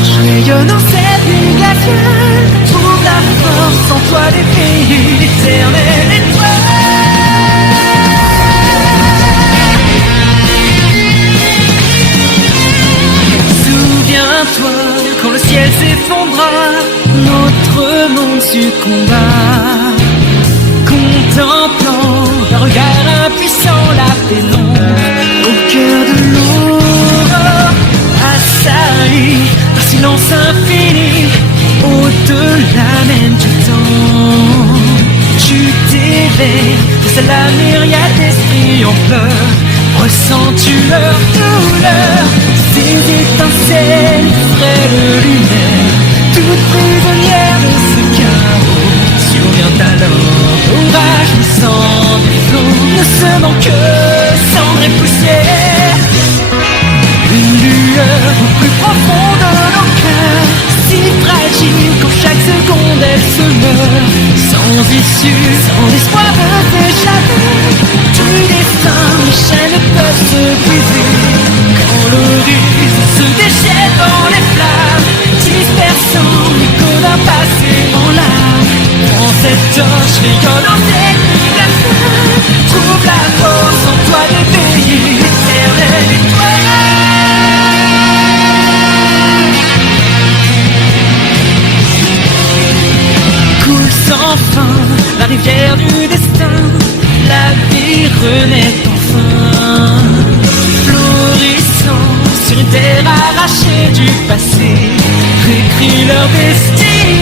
torche rayonnant cette nuit glaciale. Trouve la force en toi d'éveiller l'éternelle étoile. Souviens-toi quand le ciel s'effondra, notre monde succomba. Contemplant d'un regard impuissant la pénombre, au cœur de l'aurore, assailli par silence infini, au-delà même du temps. Tu t'éveilles face à la myriade d'esprits en pleurs. Ressens-tu leur douleur, ces étincelles, frêles lumières, toutes prisonnières de ce chaos? Survient alors l'orage naissant des flots, ne semant que cendre et poussière. Une lueur au plus profond de nos cœurs, si fragile qu'en chaque seconde elle se meurt. Sans issue, sans espoir de s'échapper du destin, les chaînes peuvent se briser. Quand l'horizon se déchaîne dans les flammes, dispersant l'écho d'un passé en larmes. Prends cette torche rayonnant cette nuit glaciale, trouve la force en toi d'éveiller l'éternelle étoile. Coule sans fin la rivière du destin, la vie renaît enfin. Florissant sur une terre arrachée du passé, réécrit leur destin.